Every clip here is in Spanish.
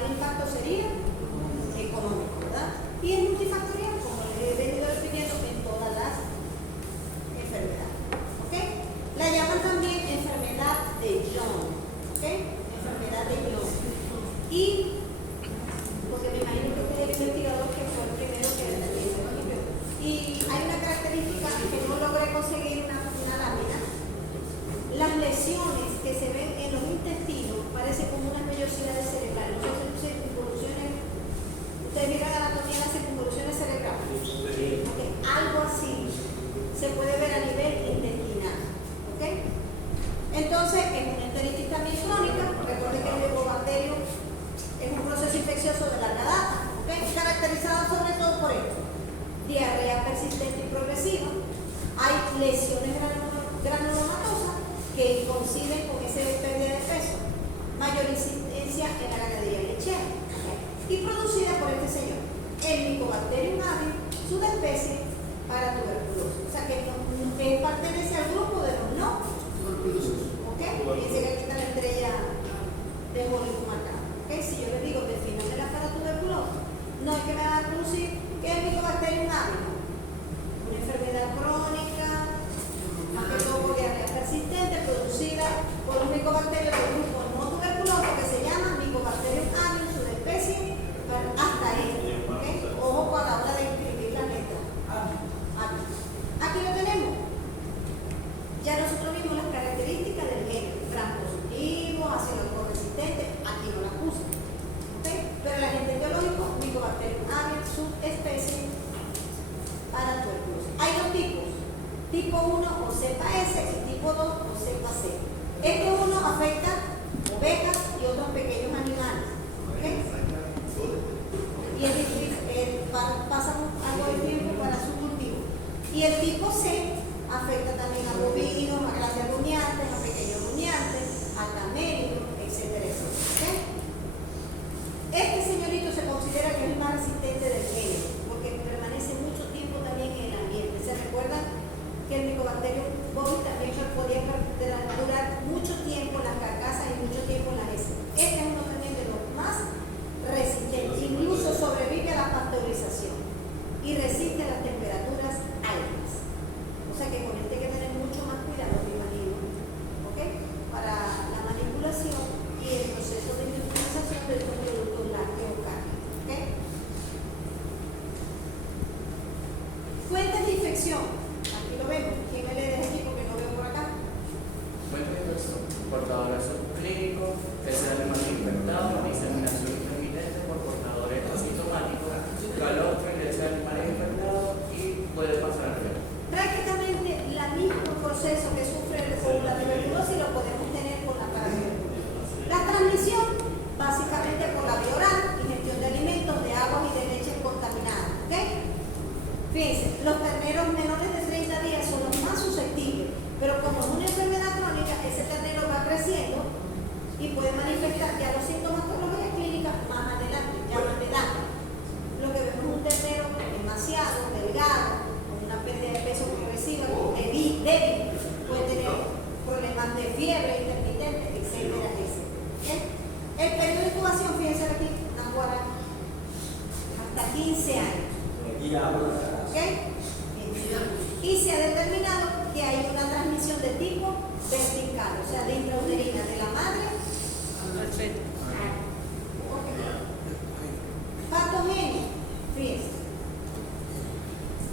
principal impacto sería económico, ¿verdad? Y es multifactorial, como les he venido definiendo en todas las enfermedades. ¿Ok? La llaman también enfermedad de Young. ¿Ok? Enfermedad de Young. Y, porque me imagino que usted es el investigador que fue el primero que la entendió. Y hay una característica que no logré conseguir una lámina. Las lesiones que se ven en los intestinos parecen como unas vellosidades cerebrales. No sé si circunvoluciones. Ustedes miran anatomía de las circunvoluciones cerebrales. Okay. Algo así se puede ver a nivel intestinal. ¿Okay? Entonces, es una enteritis también crónica. Recuerden que el Mycobacterium es un proceso infeccioso de larga data. ¿Okay? Caracterizado sobre todo por esto: diarrea persistente y progresiva. Hay lesiones granulomatosas que coinciden con esa pérdida de peso, mayor incidencia en la ganadería lechera, ¿okay? Y producida por este señor, el Mycobacterium avium, subespecie para tuberculosis. O sea que pertenece al grupo de los no tuberculosos. ¿Okay? Fíjense que aquí está la estrella de Hollywood marcada. ¿Okay? Si yo les digo defínamela para tuberculosis, no es que me va a producir que es el Mycobacterium avium, una enfermedad crónica, más que todo por diarrea persistente, producida por un micobacterio del grupo no tuberculoso que se llama Mycobacterium avium, subespecie, hasta ahí. ¿Okay? Ojo a la hora de escribir la letra. Aquí lo tenemos. Ya nosotros vimos las características del género: gram positivo, ácido alcohol resistente. Aquí no las puse. ¿Okay? Pero el agente biológico, Mycobacterium avium, subespecie para tuberculosis. Hay dos tipos: tipo 1 o cepa S y tipo 2 o cepa C. Este 1 afecta ovejas y otros pequeños animales. ¿Okay? Y es difícil, pasa algo de tiempo para su cultivo. Y el tipo C afecta también a bovinos, a grandes rumiantes, a pequeños rumiantes, a camélidos, etcétera, etcétera. ¿Okay? Este señorito se considera que es el más resistente del género, porque permanece mucho tiempo también en el ambiente. ¿Se recuerdan que el Mycobacterium bovis también podía durar mucho tiempo en las carcasas y mucho tiempo en las heces? Este es uno también de los más resistentes, incluso sobrevive a la pasteurización y resiste a las temperaturas altas. O sea que con este hay que tener mucho más cuidado, me imagino, ¿okay? Para la manipulación y el proceso de industrialización de estos productos lácteos cárnicos. ¿Okay? Fuentes de infección. Aquí lo vemos. ¿Quién me lee desde aquí? Porque no veo por acá. Fuentes de infección: portadores subclínicos, heces de animales infectados, diseminación intermitente por portadores asintomáticos, calostro y leche de animales infectados, y puede pasar al revés. Prácticamente el mismo proceso que sufre con la tuberculosis lo podemos tener con la paratuberculosis. La transmisión, básicamente por la vía oral, ingestión de alimentos, de aguas y de leches contaminadas. ¿Okay? Fíjense, los terneros menores de 30 días son los más susceptibles, pero como es una enfermedad crónica, ese ternero va creciendo y puede manifestar ya los sintomatologías clínicas más adelante, ya más de edad. Lo que vemos es un ternero demasiado delgado, con una pérdida de peso progresiva, débil, puede tener problemas de fiebre intermitente, etcétera, etcétera. ¿Okay? El periodo de incubación, fíjense aquí, hasta 15 años. ¿Okay? Y se ha determinado que hay una transmisión de tipo vertical, o sea, de intrauterina, de la madre al feto. Patogenia, fíjense,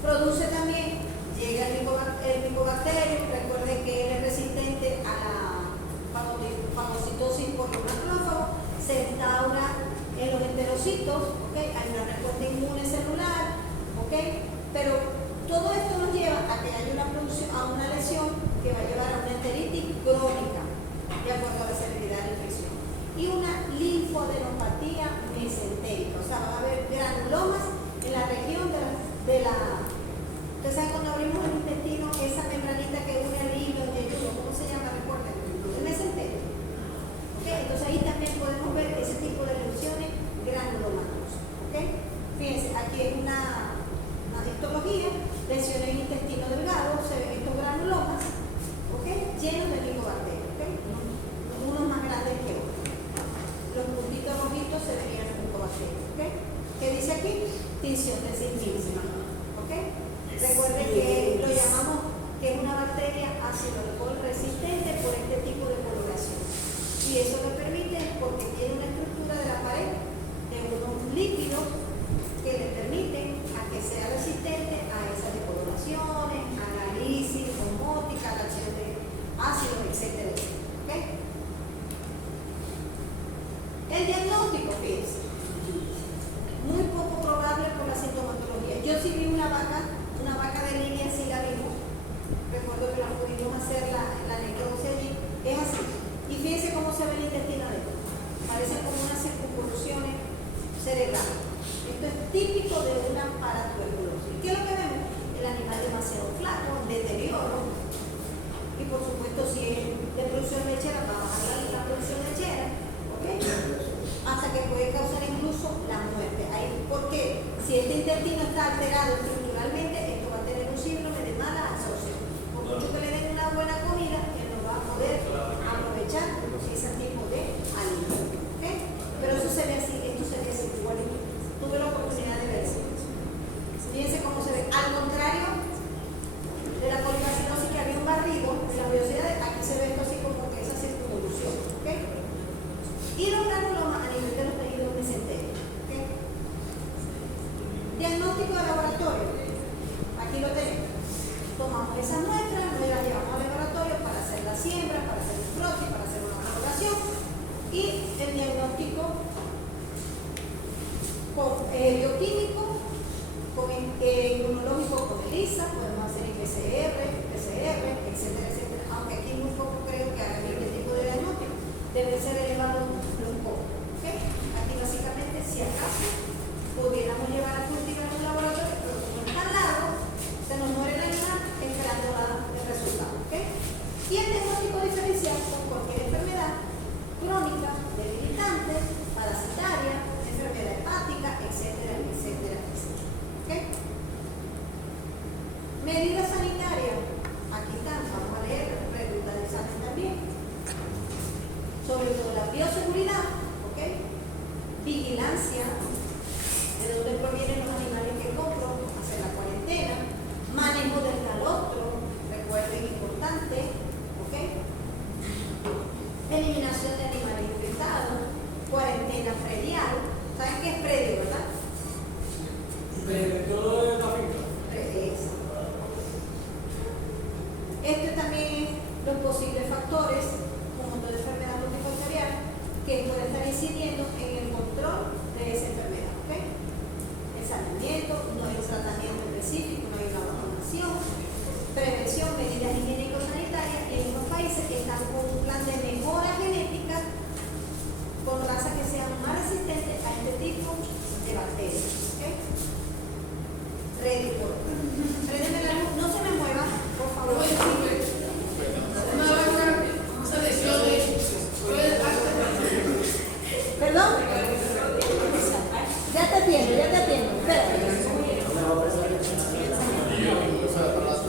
produce también, llega el Mycobacterium. Recuerden que él es resistente a la fagocitosis por los macrófagos, se instaura en los enterocitos, ¿okay? Hay una respuesta inmune celular, ¿okay? Pero todo esto nos lleva a que haya una lesión que va a llevar a una enteritis crónica, de acuerdo a la severidad de la infección, y una linfoadenopatía mesentérica. O sea, van a haber granulomas en la región de la ustedes saben cuando abrimos el intestino, esa membranita que une el hilo, el yeyuno, ¿cómo se llama? Recuerden, el mesenterio. ¿Okay? Entonces ahí también podemos ver ese tipo de lesiones granulomatosas. ¿Okay? Fíjense, aquí es una histología, lesiones en intestino delgado, se ven estos granulomas, ¿okay? Llenos de Mycobacterium, ¿okay? Unos más grandes que otros. Los puntitos rojitos estos se verían junto bacterias. ¿Ok? ¿Qué dice aquí? Tinción de sinfísima. ¿Ok? Recuerden que lo llamamos que es una bacteria ácido alcohol resistente por este tipo de coloración. Y eso lo permite porque tiene una estructura de la pared de unos líquidos que le permiten a que sea resistente a esas decoloraciones, a la lisis, osmótica, a la acción de ácidos, etcétera. ¿Ok? El diagnóstico, fíjense, muy poco probable por la sintomatología. Yo sí vi una vaca de línea, sí la vimos. Recuerdo que la pudimos hacer la necropsia allí. Es así. Y fíjense cómo se ve el intestino adentro. Parecen como unas circunvoluciones cerebrales. Esto es típico de una paratuberculosis. ¿Qué es lo que vemos? El animal demasiado flaco, deterioro. Y por supuesto, si es de producción lechera, va a bajar la producción lechera. ¿Ok? Hasta que puede causar incluso la muerte. ¿Por qué? Si este intestino está alterado,